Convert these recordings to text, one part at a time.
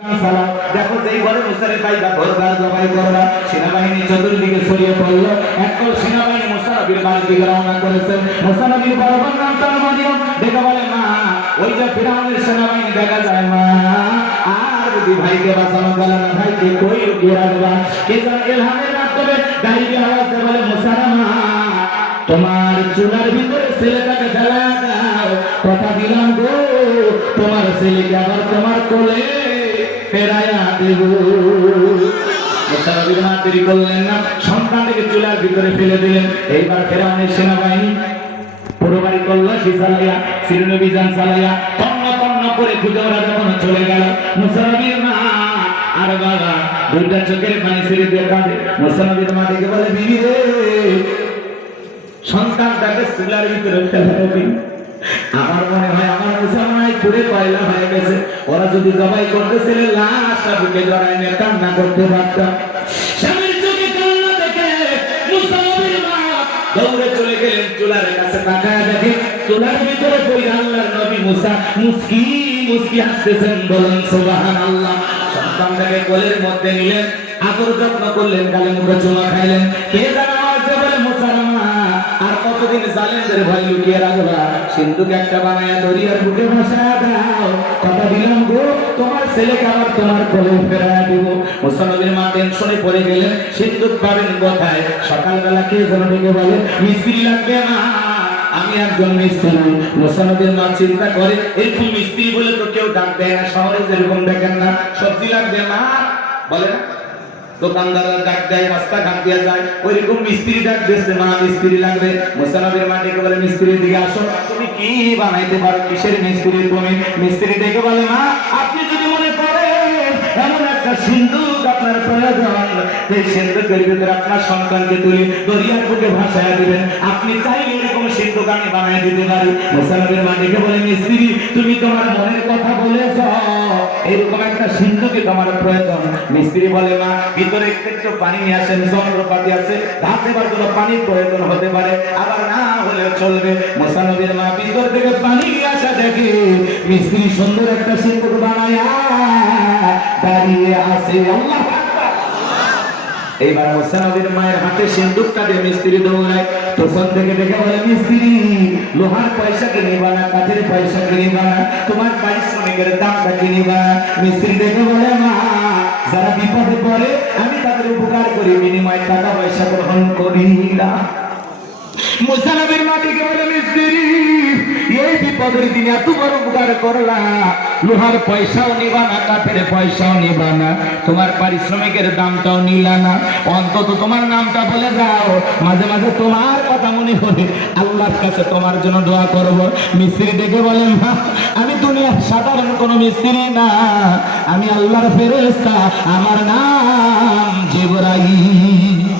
দেখো যেই ঘরে মুসারে পাইবা ঘরবার জবাই করবা সেনাবাহিনী চতুর্দিকে ছড়িয়ে পড়লো একদল সেনাবাহিনী মুসা নবীর বাড়ির দিকে রওনা করেছে মুসা নবীর বাবার নাম তার মারিয়াম দেখে বলে মা ওই যে ফিরাউনের সেনাবাহিনী দেখা যায় মা আর যদি ভাইকে বাঁচানো গেল না ভাইকে কই লুকিয়ে রাখবা কে যেন এলহামের মাধ্যমে গাড়িকে আওয়াজ দিয়ে বলে মুসারা মা তোমার চুলার ভিতরে ছেলেটাকে ফেলা দাও কথা দিলাম গো তোমার ছেলেকে আবার তোমার কোলে ফেরাইয়া দেব মুসা নবীর মা দেরি করলেন না সন্তানটাকে চুলার ভিতরে ফেলে দিলেন এইবার ফেরাউনের সেনাবাহিনী পুরো বাড়ি করলো সিসালিয়া সিরুনবিজান চালাইয়া তন্ন তন্ন করে খুঁজে ওরা যখন চলে গেল মুসা নবীর মা আর বাবা দুইটা চোখের পানি ছেড়ে দিয়ে কাঁদে মুসা নবীর মা দেখে বলে বিবি রে সন্তানটাকে চুলার ভিতরে ফেলে দিন আমার মনে হয় আমার মুসলমানাই পুরে পয়লা হয়ে গেছে ওরা যদি জবাই করতেছিল লাশটা বুকে জড়ায় নিয়ে কান্না করতে পারতাম স্বামীর চোখে কান্না দেখে মুসা নবীর মা দৌড়ে চলে গেলেন চুলার কাছে তাকায় দেখে চুলার ভিতরে কইরা আল্লাহর নবী মুসা মুস্কি মুস্কি হাসতেছেন বলেন সুবহানাল্লাহ সন্তানটাকে কোলের মধ্যে নিলেন আদর যত্ন করলেন গালে মুখে চুমা খাইলেন কে জানো বলে মুসা আর কতদিন জালেমদের ভয় লুকিয়ে রাখবা সিন্ধুকে একটা বানায়া দরিয়ার বুকে ভাসায়া দাও কথা দিলাম গো তোমার ছেলেকে আবার তোমার কোলে ফেরায়া দিব মুসা নবীর মা টেনশনে পড়ে গেলেন সিন্ধুক পাবেন কোথায় সকালবেলা কে যেন ডেকে বলে মিস্ত্রি লাগবে না আমি একজন মিস্ত্রি মুসা নবীর মা চিন্তা করে এরকম মিস্ত্রি বলে তো কেউ ডাক দেয় না শহরে যেরকম দেখেন না সবজি লাগবে মা বলে না দোকানদাররা ডাক দেয় রাস্তা ঘাট দিয়ে যায় ওইরকম মিস্ত্রি ডাক দিয়েছে মা মিস্ত্রি লাগবে মুসা নবীর মা ডেকে বলে মিস্ত্রির দিকে আসো তুমি কি বানাইতে পারো কিসের মিস্ত্রি তুমি মিস্ত্রি ডেকে বলে মা আপনি যদি মনে করেন এমন একটা সিন্ধুক আপনার প্রয়োজন এই সিন্ধুকের ভিতরে আপনার সন্তানকে তুলে দরিয়ার বুকে ভাসায়া দিবেন আপনি চাইলে এরকম সিন্ধুক আমি বানাই দিতে পারি মুসা নবীর মা ডেকে বলে মিস্ত্রি তুমি তোমার মনের কথা বলেছ এরকম একটা সিন্ধুকে তোমার প্রয়োজন মিস্ত্রি বলে মা ভিতরে একটু পানি নিয়ে আসেন যন্ত্রপাতি আছে ধাতে বারগুলো পানির প্রয়োজন হতে পারে আবার না হলে চলবে মুসা নবীর মা ভিতর থেকে পানি নিয়ে আসা দেখে মিস্ত্রি সুন্দর একটা সিন্ধুক বানায়া দাঁড়িয়ে আছে আল্লাহু আকবার এইবার মুসা নবীর মায়ের হাতে সিন্ধুকটা দিয়ে মিস্ত্রি দৌড়ায় তখন থেকে দেখে বলে মিস্ত্রি লোহার পয়সা কিনিবা না কাঠের পয়সা কিনিবা না তোমার পারিশ্রমিকের দামটা কিনিবা না মিস্ত্রি দেখে বলে মা যারা বিপদে পড়ে আমি তাদের উপকার করি বিনিময়ে টাকা পয়সা গ্রহণ করি না মুসা নবীর মা ডেকে বলে মিস্ত্রি এই বিপদের দিনে এত বড় উপকার করলা লোহার পয়সাও নিবা না কাঠের পয়সাও নিবা না তোমার পারিশ্রমিকের দামটাও নিলা না অন্তত তোমার নামটা বলে দাও মাঝে মাঝে তোমার কথা মনে হলে আল্লাহর কাছে তোমার জন্য দোয়া করব মিস্ত্রি ডেকে বলেন মা আমি দুনিয়ার সাধারণ কোনো মিস্ত্রি না আমি আল্লাহর ফেরেশতা আমার নাম জিবরাইল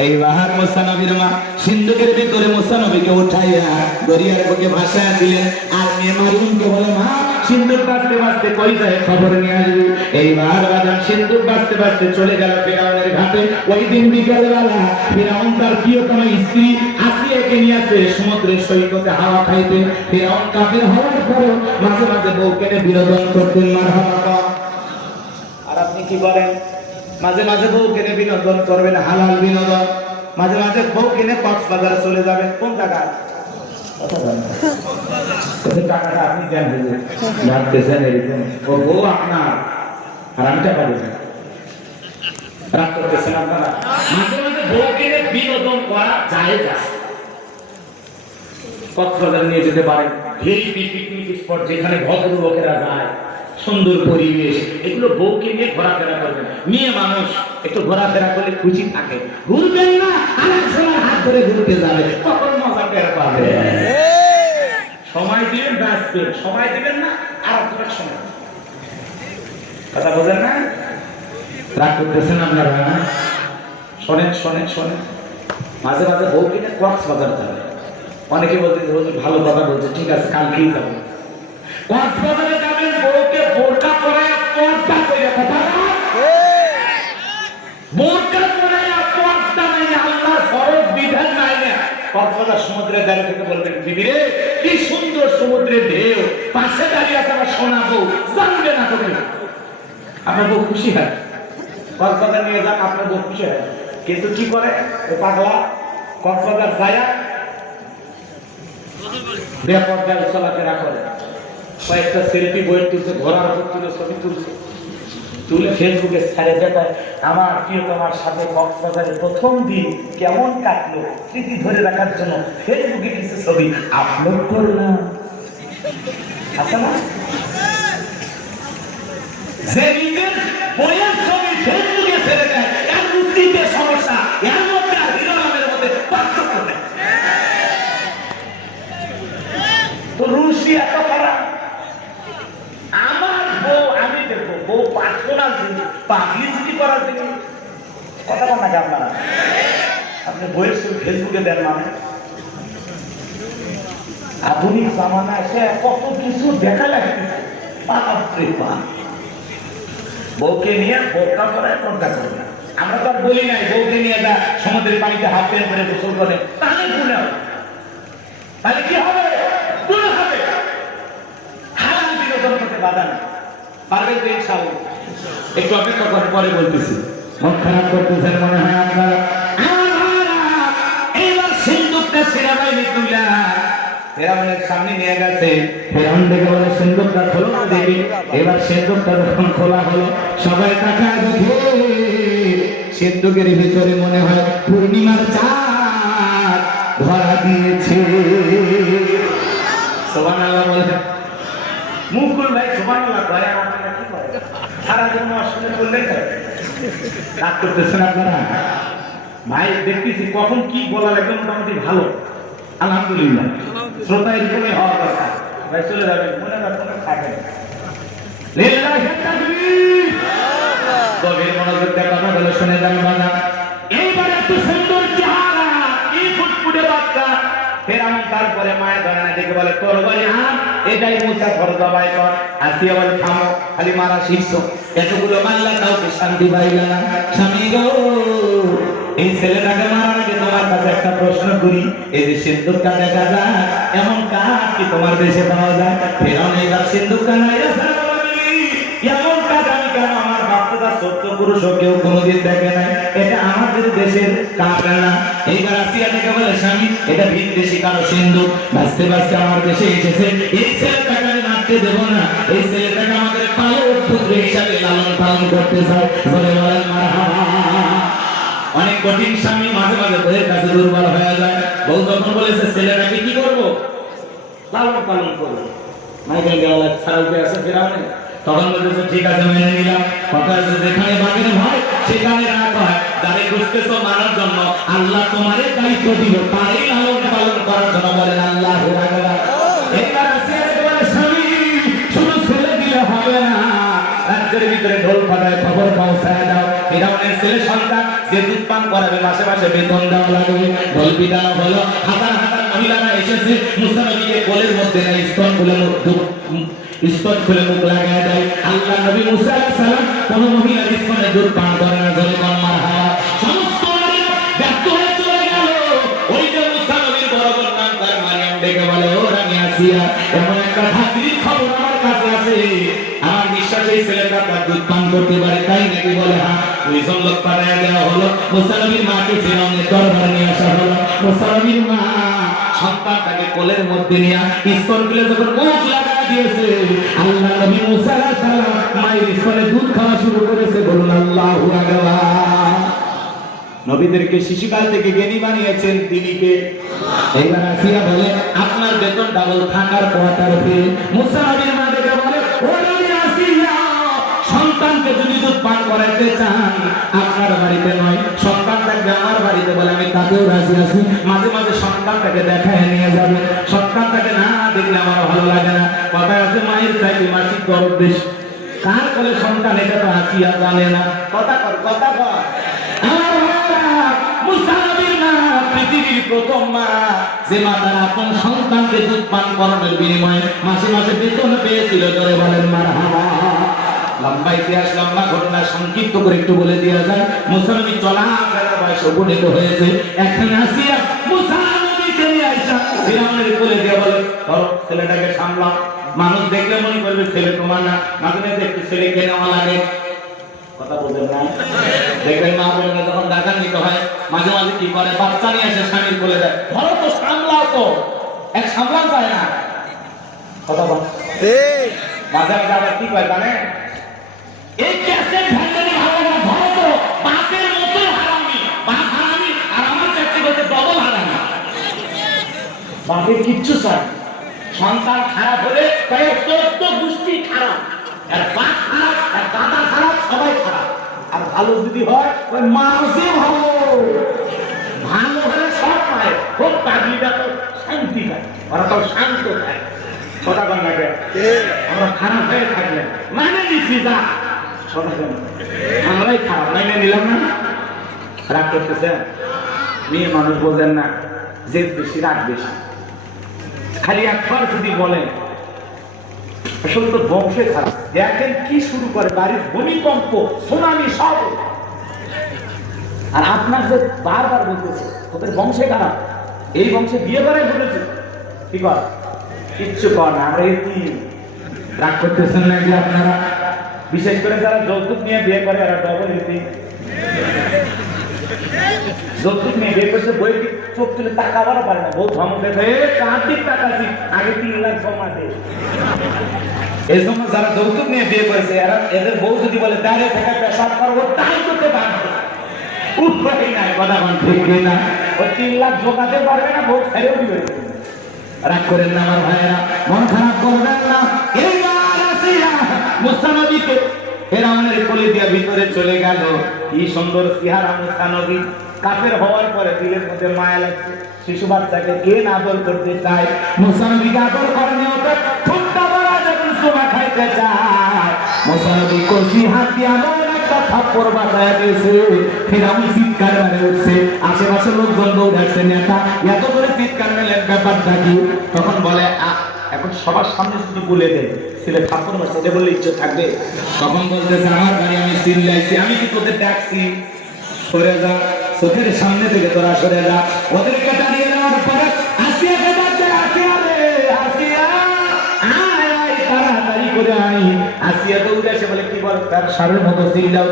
এইবার মুসা নবীর মা সিন্ধুকের ভিতরে মুসা নবীকে উঠাইয়া দরিয়ার বুকে ভাসায়া দিলেন আর মেয়ে মারিয়ামকে বলে মা সিন্ধুক বাজতে বাজতে কই যায় খবর নিয়ে আসবি এইবার বাজার সিন্ধুক বাজতে বাজতে চলে গেল ফিরাউনের ঘাটে ওই দিন বিকালবেলা ফিরাউন তার প্রিয়তম স্ত্রী আসিয়াকে নিয়ে আসে সমুদ্রের সৈকতে হাওয়া খাইতে ফিরাউন কাফের হওয়ার পরও মাঝে মাঝে বউকে বিনোদন করতেন মারহাবা আর আপনি কি বলেন মাঝে মাঝে বউ কিনে বিনোদন করবেন হালাল বিনোদন মাঝে মাঝে বউ কিনে কক্সবাজারে চলে যাবেন কোন জায়গায় টাকাটা আপনি দেন জানতেছেন এরকম ও বউ আপনার আর আমি টাকা দেবেন রাগ করতেছেন আপনারা মাঝে মাঝে বউ কিনে বিনোদন করা জায়েজ আছে কক্সবাজার নিয়ে যেতে পারেন ভিআইপি পিকনিক স্পট যেখানে ভদ্র লোকেরা যায় সুন্দর পরিবেশ এগুলো বউকে নিয়ে ঘোরাফেরা করবেন মেয়ে মানুষ একটু ঘোরাফেরা করলে খুশি থাকে ঘুরবেন না আরেকজনের হাত ধরে ঘুরতে যাবে তখন মজা পেয়ে পাবে সময় দিবেন বাঁচবেন সময় দিবেন না আরেকজনের সময় কথা বোঝেন না রাগ করতেছেন আপনারা না শোনেন শোনেন শোনেন মাঝে মাঝে বউ কিনে কক্সবাজার যাবে অনেকে বলতে ভালো কথা বলছে ঠিক আছে কালকেই যাবো কক্সবাজারে যাবেন বউকে বোরকা পরায়া পর্দা কইরা কথা বোরকা পরায়া পর্দা নাই আল্লাহর ফরজ বিধান নাই না কক্সবাজার সমুদ্রের ধারে থেকে বলবেন বিবি রে কি সুন্দর সমুদ্রের ঢেউ পাশে দাঁড়িয়ে আছে আমার সোনা বউ জানবে না তুমি আপনার বউ খুশি হয়, কক্সবাজার নিয়ে যান, আপনার বউ খুশি হয়। কিন্তু কি করে ওই পাগলা কক্সবাজার যায় বেপরদায় চলাফেরা করে, কয়েকটা সেলফি বই তুলছে, ঘোড়ার উপর তুলে ছবি তুলছে, তুলে ফেসবুকে ছেড়ে দেখায় আমার প্রিয়তমার সাথে কক্সবাজারের প্রথম দিন কেমন কাটলো স্মৃতি ধরে রাখার জন্য ফেসবুকে কিছু ছবি আপলোড করলাম। আছে না যে নিজের বইয়ের ছবি ফেসবুকে ছেড়ে দেয়, এর বুদ্ধিতে সমস্যা, এর মধ্যে আর হিরো নামের মধ্যে পার্থক্য নেই। তো রুশি এত খারাপ, আমার বউ আমি দেখবো বউ পার্সোনাল জিনিস, পাবলিসিটি করার জিনিস, কথা বল না আপনারা। আপনি বইয়ের ছবি ফেসবুকে দেন মানে আধুনিক জামানা এসে কত কিছু দেখা লাগতেছে। বউকে নিয়ে বোরকা পরে পর্দা করবে। আমরা তো আর বলি নাই বউকে নিয়ে যা সমুদ্রের পানিতে হাত পেয়ে করে গোসল করে, তাহলে গুণা হবে। তাহলে কি হবে? গুণা হবে। হালাল বিনোদন করতে বাধা নেই, পারবেন তো ইনশাআল্লাহ। একটু অপেক্ষা করে পরে বলতেছি। মন খারাপ করতেছেন মনে হয় আপনারা। এইবার সিন্ধুকটা সেনাবাহিনী তুলা ফেরাউনের সামনে নিয়ে গেছে। ফেরাউন দেখে বলে সিন্ধুকটা খোলো না দেখি। এবার সিন্ধুকটা যখন খোলা হলো সবাই তাকায় দেখে সিন্ধুকের ভিতরে মনে হয় পূর্ণিমার চাঁদ ধরা দিয়েছে। সুবহানাল্লাহ বলে মুকুল ভাই সুবহানাল্লাহ করে, আপনারা কি করে সারা জন্য আসলে বললেই রাগ করতেছেন আপনারা। ভাই দেখতেছি কখন কি বলা লাগবে, মোটামুটি ভালো আলহামদুলিল্লাহ। শ্রোতা এরকমই হওয়া দরকার। ভাই চলে যাবেন, মনে রাখবেন থাকেন। গভীর মনোযোগ দিয়ে কথা বলে শুনে যান বাবা। এইবার এত সুন্দর চেহারা, কি ফুটফুটে বাচ্চা। ফেরাউন তারপরে মায়ের ধরে না দেখে বলে তোর বলে আম এটাই মুসা ধর জবাই কর। আসিয়া বলে থামো, খালি মারা শীর্ষ, এতগুলো মারলা কাউকে শান্তি পাইলা না। স্বামী গো এই ছেলেটাকে মারার আগে তোমার কাছে একটা প্রশ্ন করি, এই যে সিন্ধুকটা দেখা যায় এমন কাজ কি তোমার দেশে পাওয়া যায়? ফেরাউন এইবার সিন্ধুকটা নাই এমন কাজ আমি কেন আমার বাপদাদা সত্য পুরুষও কেউ কোনোদিন দেখে নাই, এটা আমাদের দেশের কাজ না। এইবার আসিয়া দেখে বলে স্বামী এটা ভিনদেশী কারো সিন্ধুক, বাঁচতে বাঁচতে আমার দেশে এসেছে। এই ছেলেটাকে আমি মারতে দেবো না, এই ছেলেটাকে আমাদের পালক পুত্র হিসাবে লালন পালন করতে চাই। বলে বলেন মারহাবা। অনেক কঠিন স্বামী মাঝে মাঝে বউয়ের কাছে দুর্বল হয়ে যায়। বউ যখন বলেছে ছেলেটাকে কি করবো, লালন পালন করবো, মাইকেল গেলা ছাড়া উঠে আসে ফেরাউনে, তখন বলতেছে ঠিক আছে মেনে নিলাম। কথা আছে যেখানে বাঘের ভয় সেখানে রাগ হয়। যারে খুঁজতেছো মারার জন্য আল্লাহ তোমারে দায়িত্ব দিল, তারই লালন পালন করার জন্য বলেন আল্লাহ। এইবার স্বামী শুধু ছেলে দিলে হবে না, রাজ্যের ভিতরে ঢোল ফাটায় খবর পৌঁছায় দাও। ফেরাউনের ছেলে সন্তান যে দুধ পান করাবে মাসে মাসে বেতন দেওয়া লাগবে। ঢোল পিটানো হলো, হাজার হাজার মহিলারা এসেছে মুসা নবীকে কোলের মধ্যে নেয়, স্তন খুলে মুখ লাগায় দেয়। আল্লাহ নবী মুসা আলাইহিস সালাম কোন মহিলার স্তনে দুধ পান করে না। জোরে বল মারহাবা। সমস্ত নারীরা ব্যর্থ হয়ে চলে গেল। ওই যে মুসা নবীর বড় বোন নাম তার মারিয়াম ডেকে বলে ও রানী আসিয়া, এমন একটা হাদির খবর আমার কাছে আছে, আমার বিশ্বাস এই ছেলেটা তার দুধ পান করতে পারে, তাই নাকি? বলে হ্যাঁ। দুইজন লোক পাঠায় দেওয়া হলো, মুসা নবীর মাকে ফেরাউনের দরবারে নিয়ে আসা হলো। মুসা নবীর মা সন্তানটাকে কোলের মধ্যে নিয়ে স্তন খুলে যখন মুখ লাগায় দিয়েছে, আল্লাহ নবী মুসা আলাইহিস সালাম মায়ের স্তনে দুধ খাওয়া শুরু করেছে। বলুন আল্লাহু আকবার। নবীদেরকে শিশুকাল থেকে জ্ঞানী বানিয়েছেন তিনি কে? এইবার আসিয়া বলে আপনার বেতন ডাবল থাকার কোয়ার্টার ফি। মুসা নবীর মা দেখে বলে ও রানী আসিয়া, সন্তানকে যদি দুধ পান করাইতে চান আপনার বাড়িতে নয়, সন্তান থাকবে আমার বাড়িতে। বলে আমি তাতেও রাজি আছি, মাঝে মাঝে সন্তানটাকে দেখায় নিয়ে যাবে। সন্তানটাকে না দেখলে আমার ভালো লাগে না। কথায় আছে মায়ের চাইতে মাসিক গরব বেশি। কার কোলে সন্তান এটা তো আসিয়া জানে না। কথা কর, কথা কর। মুসা নবীর মা পৃথিবীর প্রথম মা, যে মা তার আপন সন্তানকে দুধ পান করানোর বিনিময়ে মাসে মাসে বেতন পেয়েছিল। জোরে বলেন মারহাবা। লম্বা ইতিহাস, লম্বা ঘটনা, সংক্ষিপ্ত করে একটু বলে দেওয়া যায়। মুসা নবী চলাফেরার বয়স উপনীত হয়েছে। একখানে আসিয়া মুসা নবীকে নিয়ে আইসা ফিরআউনের কোলে দিয়ে বলে ধরো ছেলেটাকে সামলাও। মানুষ দেখলে মনে করবে ছেলে তোমার না, মাঝে মাঝে একটু ছেলেকে নেওয়া লাগে। কথা বলবেন না। দেখবেন মা বোনেরা যখন ঢাকা নিতে হয় মাঝে মাঝে কি করে, বাচ্চা নিয়ে এসে স্বামীর কোলে দেয়, ধরো তো সামলাও তো, এক সামলান যায় না কথা বল। মাঝে মাঝে আবার কি করে জানে, এই ক্যাসেট ভ্যান্ডারি ভালো না, ধরো তো বাপের মতো হারামি, বাপ হারামি আর আমার চাকরি করতে ডবল হারামি। বাপের কিচ্ছু চায়, সন্তান খারাপ হলে কয়েক 14 গোষ্ঠী খারাপ, আর বাপ খারাপ আর দাদা খারাপ, সবাই খারাপ। আর ভালো যদি হয় ওই মাঝে ভালো, ভালো হলে সব পায়, খুব পাগলিটা তো শান্তি পায়, ওরা তো শান্ত থাকে। কথা বল না, আমরা খারাপ হয়ে থাকলে মানে নিচ্ছি যা আমরাই খারাপ, মাইনে নিলাম না, রাগ করতেছেন। মেয়ে মানুষ বোঝেন না, জেদ বেশি রাগ বেশি। খালি একবার যদি বলেন আসলে তো বংশে খারাপ, দেখেন কি শুরু করে, বাড়ির ভূমিকম্প সুনামি সব। আর আপনার যে বারবার বলতেছে তোদের বংশে খারাপ, এই বংশে বিয়ে করে বলেছে কি কর, কিচ্ছু কর না, আমরা এই রাগ করতেছেন না যে আপনারা, বিশেষ করে যারা যৌতুক নিয়ে বিয়ে করে এরা ডবল রীতি। যৌতুক নিয়ে বিয়ে করছে, বই চোখ তুলে তাকাবারও পারে না, বউ ধমক দেয় কার দিক তাকাচ্ছি, আগে 3 লাখ জমা দে। এই জন্য যারা যৌতুক নিয়ে বিয়ে করেছে এরা, এদের বউ যদি বলে দাঁড়িয়ে থেকে পেশাব করবো তাই করতে পারবে উপায় নাই, কথা বল ঠিক না। ওই 3 লাখ জোগাতে পারবে না, বউ ছেড়েও দিবে। রাগ করেন না আমার ভাইয়েরা, মন খারাপ করবেন না। এইবার আসিয়া মুসা নবীকে ফেরাউনের কোলে দিয়া ভিতরে চলে গেল। কি সুন্দর চেহারা মুসা নবী, কাফের হওয়ার পরে দিলের মধ্যে মায়া লাগছে, শিশু বাচ্চাকে কে আদর করতে চায়, মুসা নবীকে আদর করেনি, ওটা ঠোঁটটা বড় যখন সোমা খাইতে চায়, মুসা নবী কষি হাত দিয়া একটা থাপ্পড় বাজায় দিয়েছে। ফেরাউন চিৎকার মেরে উঠছে, আশেপাশের লোকজন দৌড়াচ্ছে, নেতা এত করে চিৎকার মেলেন, ব্যাপারটা কি? তখন বলে এখন সবার সামনে শুধু বলে দেয় ছেলে থাপ্পড় মারছে, এটা বললে ইচ্ছে থাকবে? তখন বলতেছে আমার গাড়ি আমি চিল্লাইছি, আমি কি তোদের ডাকছি? সরে যা, চোখের সামনে থেকে তোরা সরে যা। ওদেরকে দাঁড়িয়ে নেওয়ার পরে আসিয়াকে ডাকতে, আসিয়া রে আসিয়া, আয় আয় তাড়াতাড়ি করে আয়। আসিয়া দৌড়ে এসে বলে কি বল, তার সারের মতো চিল্লাও,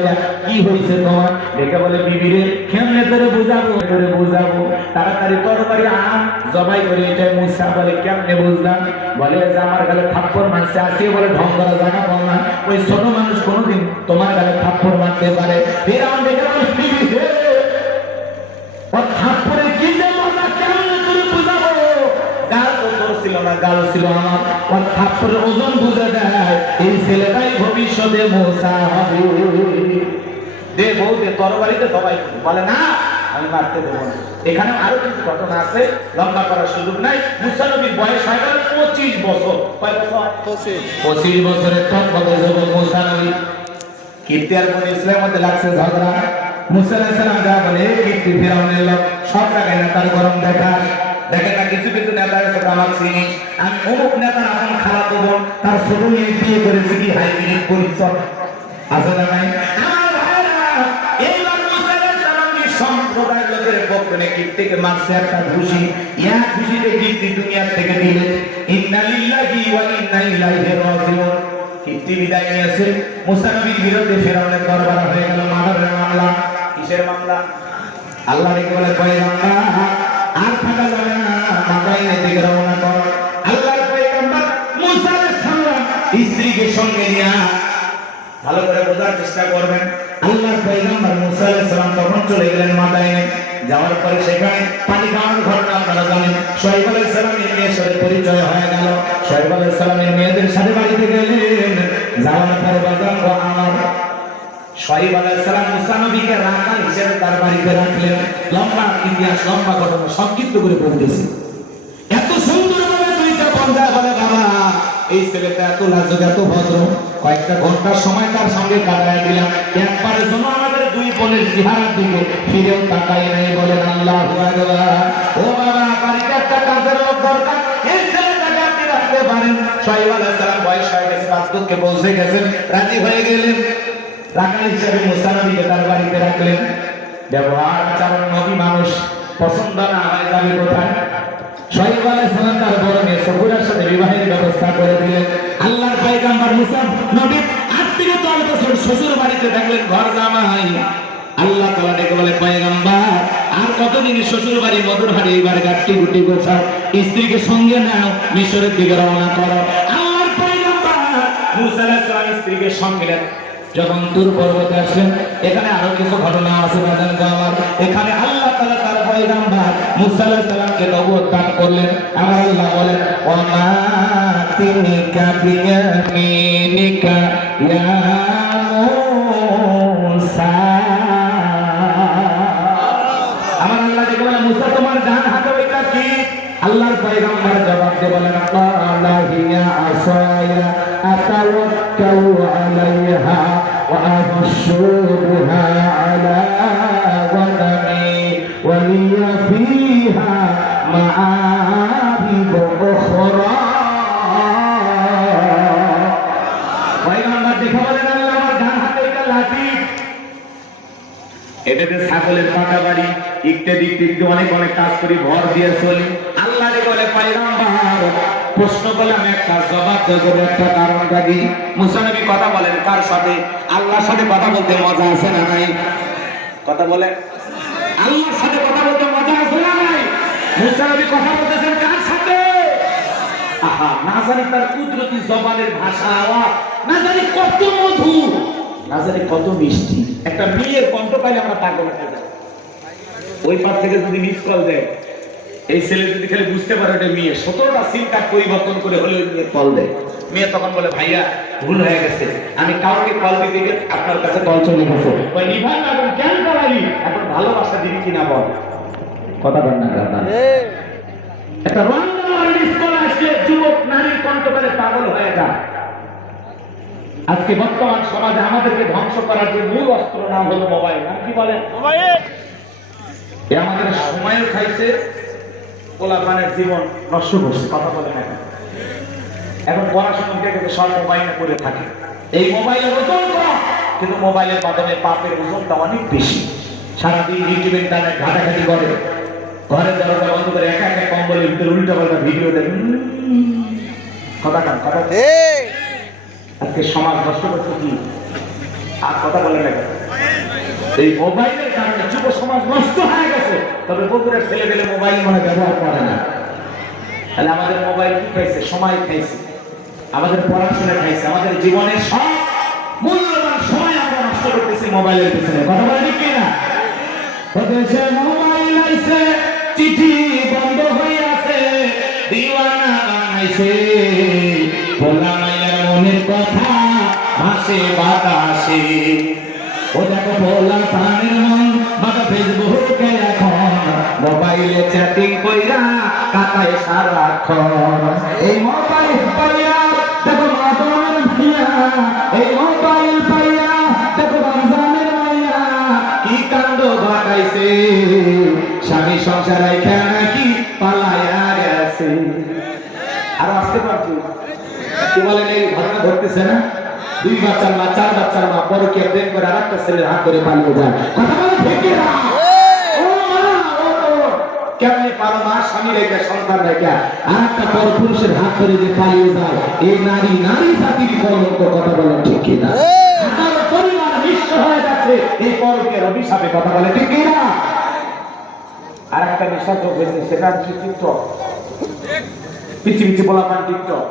কি হয়েছে তোমার? দেখে বলে বিবি রে কেমনে করে বুঝাবো, করে বুঝাবো, তাড়াতাড়ি তরবারি আন জবাই করে। এটা মুসা বলে কেমনে বুঝলাম? বলে যে আমার গালে থাপ্পড় মারছে। আসিয়া বলে ঢং করা জায়গা বল না, ওই ছোট মানুষ কোনোদিন তোমার গালে থাপ্পড় মারতে পারে? ফেরাউন দেখে বলে বিবি রে ওর থাপ্পড়ে কি যে মজা, কেমনে করে বুঝাবো? গাল তো তোর ছিল না, গাল ছিল আমার। ওর থাপ্পড়ের ওজন বুঝে দেয় এই ছেলেটাই ভবিষ্যতে মুসা হবে। দে বউ দে, তরবারিতে সবাই বলে না আমি মারতে দেবো না। এখানে আরো কিছু ঘটনা আছে, লম্বা করার সুযোগ নাই। মুসা নবীর বয়স হয়ে গেল 25 বছর। কয় বছর? 25 বছরের টক বছর যুবক মুসা নবী। কীর্তি আর বনি ইসলামের মধ্যে লাগছে ঝগড়া। মুসা আলাইহিস সালাম যা বলে, কীর্তি ফিরাউনের লোক সব জায়গায় নেতার গরম দেখায়, দেখে না কিছু কিছু নেতার সাথে আমার চিনি, আমি অমুক নেতার আপন খালাতো বোন, তার ছোট মেয়ে বিয়ে করেছি, কি হাইব্রিড পরিচয় আছে না নাই? এইবার মুসা আলাইহিস সালাম কি সম্প্রদায়ের লোকের পক্ষে কীর্তিকে মারছে একটা ঘুষি, এক ঘুষিতে কীর্তি দুনিয়া থেকে দিলে ইন্না লিল্লাহি ওয়া ইন্না ইলাইহি রাজিউন। কীর্তি বিদায় নিয়েছে। মুসা নবীর বিরুদ্ধে ফিরাউনের দরবার হয়ে গেল মার্ডারের মামলা। কিসের মামলা? আল্লাহ রেখে বলে পয়গম্বর আর থাকা যাবে না, মাদাইনের দিকে রওনা কর। আল্লাহর পয়গম্বর মুসা আলাইহিস সালাম স্ত্রীকে সঙ্গে নিয়ে, ভালো করে বোঝার চেষ্টা করবেন, আল্লাহর পয়গম্বর মুসা আলাইহিস সালাম তখন চলে গেলেন মাদাইনে। যাওয়ার পরে সেখানে পানি খাওয়ার ঘটনা আপনারা জানেন। শুআয়ব আলাইহিস সালামের মেয়ের সাথে পরিচয় হয়ে গেল। শুআয়ব আলাইহিস সালামের মেয়েদের সাথে বাড়িতে গেলেন। যাওয়ার পরে বাজান গো আমার শুআয়ব আলাইহিস সালাম মুসা নবীকে রাখাল হিসেবে তার বাড়িতে রাখলেন। লম্বা ইতিহাস, লম্বা ঘটনা, সংক্ষিপ্ত করে বলতেছি। এত সুন্দরভাবে দুইটা বন্ধা বলে বাবা এই ছেলেটা এত লাজুক, এত ভদ্র, কয়েকটা ঘন্টার সময় তার সঙ্গে কাটায় দিলাম, একবারের জন্য আমাদের দুই বোনের চেহারার দিকে ফিরেও তাকাই নাই। বলেন আল্লাহু আকবার। ও বাবা, বাড়িতে একটা কাজের লোক দরকার, এই ছেলেটাকে আপনি রাখতে পারেন। শুআয়ব আলাইহিস সালাম বয়স হয়ে গেছে, বাস্তবকে পৌঁছে গেছেন, রাজি হয়ে গেলেন। রাখাল হিসেবে মুসা নবীকে তার বাড়িতে রাখলেন। ব্যবহার আচরণ নবী মানুষ পছন্দ না হয় যাবে কোথায়? শুআয়ব আলাইহিস সালাম তার বড় মেয়ে সফুরার সাথে বিবাহের ব্যবস্থা করে দিলেন। আল্লাহর পয়গম্বর মুসা নবী আত্মীয় বছর শ্বশুর বাড়িতে থাকলেন ঘর জামাই, আল্লাহ তাআলা ডেকে বলে পয়গম্বর আর কতদিন শ্বশুর বাড়ি মধুর হাড়ি এবার গাট্টি গুটি গোছাও, স্ত্রীকে সঙ্গে নাও, মিশরের দিকে রওনা করো। আল্লাহর পয়গম্বর মুসা আলাইহিস সালাম স্ত্রীকে সঙ্গে নেন। যখন তুর পর্বতে আসলেন, এখানে আরো কিছু ঘটনা আছে বাজান যাওয়ার। এখানে আল্লাহ তাআলা তার পয়গম্বর মুসা আলাইহিস সালামকে নবুয়ত দান করলেন। আমার আল্লাহ বলেন ওয়া মা তিলকা বিয়ামিনিকা ইয়া মুসা। আমার আল্লাহ দেখে বলে মুসা তোমার ডান হাতে ওইটা কি? আল্লাহর পয়গম্বর জবাব দিয়ে বলেন আল্লাহ হিয়া আসায়া আতাওয়াক্কালু আলাইহা ওয়া আবশু বিহা আলা গনামি ওয়া লিয়া ফিহা মাআরিব উখরা। পয়গম্বর দেখে বলেন আল্লাহ আমার ডান হাতে এটা লাঠি, এটাতে ছাগলের পাটা বাড়ি ইত্যাদি ইত্যাদি অনেক অনেক কাজ করি, ভর দিয়ে চলি। আল্লাহ বলে পয়গম্বর প্রশ্ন করলাম একটা, জবাব দেবো একটা, কারণ দাবি। মুসা নবী কথা বলেন কার সাথে? আল্লাহর সাথে কথা বলতে মজা আছে না নাই? কথা বলে আল্লাহর সাথে কথা বলতে মজা আছে না নাই? মুসা নবী কথা বলতেছেন কার সাথে? আহা, না জানি তার কুদরতি জবানের ভাষা, আওয়াজ না জানি কত মধুর, না জানি কত মিষ্টি। একটা মেয়ের কণ্ঠ পাইলে আমরা পাগল হয়ে যাই। ওই পার থেকে যদি মিস কল দেয়, এই ছেলে যদি খালি বুঝতে পারে এটা মেয়ে, 17টা সিম কার্ড পরিবর্তন করে হলে মেয়ে কল দেয়। মেয়ে তখন বলে ভাইয়া ভুল হয়ে গেছে, আমি কাউকে কল দিতে গিয়ে আপনার কাছে কল চলে গেছে। ওই নিভান না এখন কেন করালি, এখন ভালোবাসা দিবি কিনা বল। কথা বল না দাদা। একটা রঙের মিস কল আসলে যুবক নারীর কণ্ঠ পেলে পাগল হয়ে যায়। আজকে বর্তমান সমাজে আমাদেরকে ধ্বংস করার যে মূল অস্ত্র নাম হলো মোবাইল। নাম কি বলে? মোবাইল। এ আমাদের সময়ও খাইছে, পোলাপানের জীবন নষ্ট করছে। কথা বলে না, এখন পড়াশোনা থেকে সব মোবাইলে করে থাকে। এই মোবাইলের ওজন কম, কিন্তু মোবাইলের মাধ্যমে পাপের ওজনটা অনেক বেশি। সারাদিন ইউটিউব ইন্টারনেট ঘাটাঘাটি করে, ঘরের দরজা বন্ধ করে একা একা কম্বলের ভিতরে উল্টা পাল্টা ভিডিও দেখেন। কথা কান কথা আজকে সমাজ নষ্ট করছে কি? আর কথা বলে না, এই মোবাইলের কারণে যুব সমাজ নষ্ট হয়ে গেছে। তবে বগুড়ার ছেলেপেলে মোবাইল মনে ব্যবহার করে না। তাহলে আমাদের মোবাইল কি খাইছে? সময় খাইছে, আমাদের পড়াশোনা খাইছে, আমাদের জীবনের সব মূল্যবান সময় আমরা নষ্ট করতেছি মোবাইলের পিছনে। কথা বলে ঠিক কিনা? দেশে মোবাইল আইছে, চিঠি বন্ধ হয়ে আছে, দিওয়ানা বানাইছে, বলা মাইয়ার মনের কথা ভাসে বাতাসে। ও দেখো বলা প্রাণের মন বাবা ফেসবুকে এখন মোবাইলে চ্যাটিং কইরা কাটায় সারাক্ষণ। এই মোবাইল পাইয়া দেখো মাদনের ভাইয়া, এই মোবাইল পাইয়া দেখো রমজানের মাইয়া কি কাণ্ড ঘটাইছে, স্বামী সংসার রাইখা নাকি পালাইয়া গেছে। আর আসতে পারছো কি বলেন? এই ঘটনা ঘটতেছে না? 2 বাচ্চার মা, 4 বাচ্চার মা পরকে প্রেম করে আরেকটা ছেলের হাত ধরে পালিয়ে যায়। কথা বলে ঠিক না? ও মা, ও কেমনে পারো মা স্বামী রেখে সন্তান রেখে আরেকটা পর পুরুষের হাত ধরে যে পালিয়ে যায়? এই নারী নারী জাতির কলঙ্ক। কথা বলে ঠিক না? হাজারো পরিবার নিঃস্ব হয়ে যাচ্ছে এই পরকের অভিশাপে। কথা বলে ঠিক না? আরেকটা নেশা চোখ হয়েছে, সেটা হচ্ছে টিকটক। পিছি পিছি বলা পান টিকটক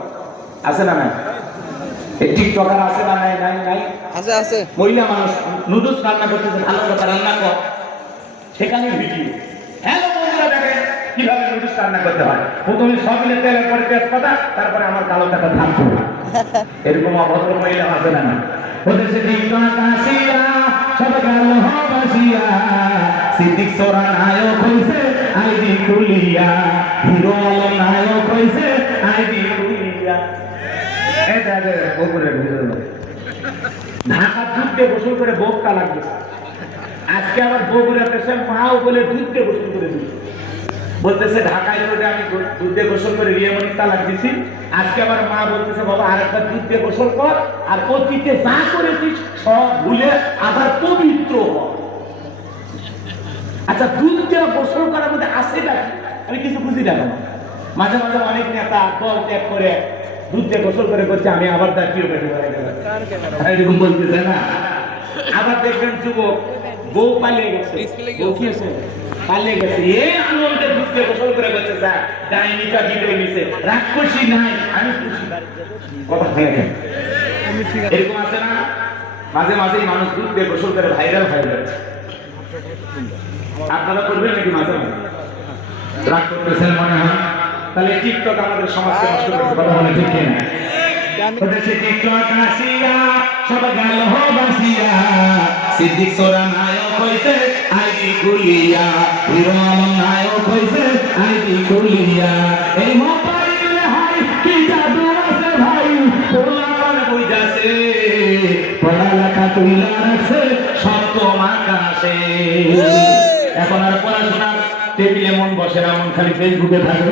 আছে না নাই? এই টিকটকার আছে না নাই? নাই নাই আছে আছে। মহিলা মানুষ নুডলস রান্না করতেছে, ভালো কথা রান্না কর, সেখানে ভিডিও। হ্যালো বন্ধুরা, দেখেন কিভাবে নুডলস রান্না করতে হয়। প্রথমে সবিলে তেলের পরে তেজপাতা, তারপরে আমার কালো টাকা থাকবো। এরকম অভদ্র মহিলা আছে না? ওদেশে টিকটক আসিয়া সব গেল হাসিয়া, সিদ্দিক সোরা নায়ক হইছে আইডি খুলিয়া, হিরো আলম নায়ক হইছে আইডি খুলিয়া। ঢাকা দুধ দিয়ে গোসল করে বোকা লাগবে। আজকে আবার বগুড়া পেশে মাও বলে দুধ দিয়ে গোসল করে দিই, বলতেছে ঢাকায় রোডে আমি দুধ দিয়ে গোসল করে রিয়ামণির তালাক দিছি। আজকে আবার মা বলতেছে বাবা আরেকবার দুধ দিয়ে গোসল কর, আর অতীতে যা করেছিস সব ভুলে আবার পবিত্র হ। আচ্ছা, দুধ দিয়ে গোসল করার মধ্যে আছে না? আমি কিছু বুঝি না। মাঝে মাঝে অনেক নেতা দল ত্যাগ করে দুধ দিয়ে গোসল করে করছে, আমি আবার তার প্রিয় পেটে ধরে গেলাম, এরকম বলতেছে না। আবার দেখবেন যুবক বউ পালিয়ে গেছে, বউ কি আছে পালিয়ে গেছে, এই আনন্দে দুধ দিয়ে গোসল করে করছে, স্যার ডাইনিটা বিলে নিছে, রাগ খুশি নাই, আমি খুশি। কথা হয়ে গেছে এরকম আছে না, মাঝে মাঝেই মানুষ দুধ দিয়ে গোসল করে ভাইরাল হয়ে যাচ্ছে। আপনারা করবেন নাকি মাঝে মাঝে? রাগ করতেছেন মনে হয়? তাহলে টিকটক আমাদের সমাজকে নষ্ট করতে পারে, মনে ঠিক কিনা? ওদেশে টিকটক আসিয়া সব গেল বাসিয়া, সিদ্দিক সোরা নায়ক হইছে আইডি খুলিয়া, হিরো আলম নায়ক হইছে আইডি খুলিয়া, এই মোবাইলে হাই কি জাদু আছে ভাই, পোলাপান বুঝাছে পড়ালেখা তুইলা রাখছে সত্য মাকাশে। এখন আর পড়াশোনা টেবিলে মন বসে না, মন খালি ফেসবুকে থাকে।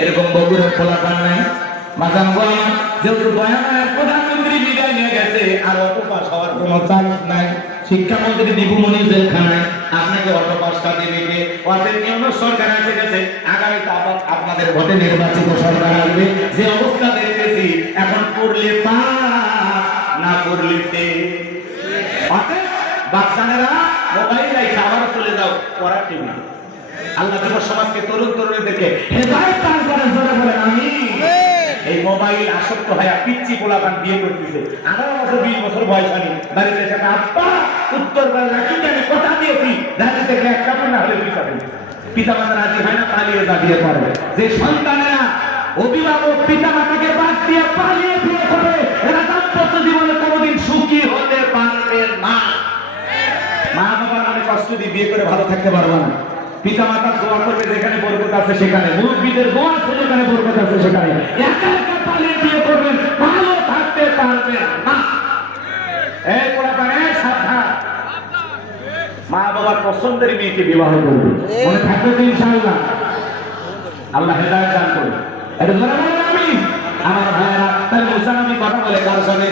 এরকম বগুড়ার পোলাপান নাই মাজান বলা, যেহেতু বয়ানের প্রধানমন্ত্রী বিদায় নিয়ে গেছে, আর অটো পাস হওয়ার কোনো চান্স নাই। শিক্ষামন্ত্রী দীপুমণি জেলখানায়, আপনাকে অটো পাসটা দেবে কে? অর্থের নিয়ম সরকার এসে গেছে, আগামীতে আবার আপনাদের ভোটে নির্বাচিত সরকার আসবে। যে অবস্থা দেখতেছি এখন, পড়লে পাস না পড়লে ফেল। বাচ্চারা মোবাইল রাইখে আবার চলে যাও পড়ার টেবিলে। আল্লাহ যুব সমাজকে তরুণ তরুণীদেরকে হেদায়েত দান করেন, জোরে বলেন আমিন। এই মোবাইল আসক্ত হয়ে পিচ্চি পোলাপান বিয়ে করতেছে, 18 বছর 20 বছর বয়স হয়নি, বাড়িতে এসে আব্বা উত্তর বেলা কিন্তু আমি কথা দিয়েছি রাজি থেকে এক কাপড় না হলে পিতা মাতা রাজি হয় না, পালিয়ে যা বিয়ে করে। যে সন্তানেরা অভিভাবক পিতা মাতাকে বাদ দিয়ে পালিয়ে বিয়ে করে, এরা দাম্পত্য জীবনে কোনোদিন সুখী হতে পারবে না। মা বাবার মনে কষ্ট দিয়ে বিয়ে করে ভালো থাকতে পারবে না। পিতা মাতার দোয়া করবে যেখানে বরকত আছে সেখানে, মুরব্বীদের দোয়া আছে যেখানে বরকত আছে সেখানে। একা একা পালিয়ে বিয়ে করবেন, ভালো থাকতে পারবেন না। এই পোলাপান সাবধান, মা বাবার পছন্দের মেয়েকে বিবাহ করবে, মনে থাকবে তো ইনশাআল্লাহ। আল্লাহ হেদায়েত দান করুন। এটা জোরে বলেন আমিন। আমার ভাইয়েরা, তাই মুসা আমি কথা বলে কার সাথে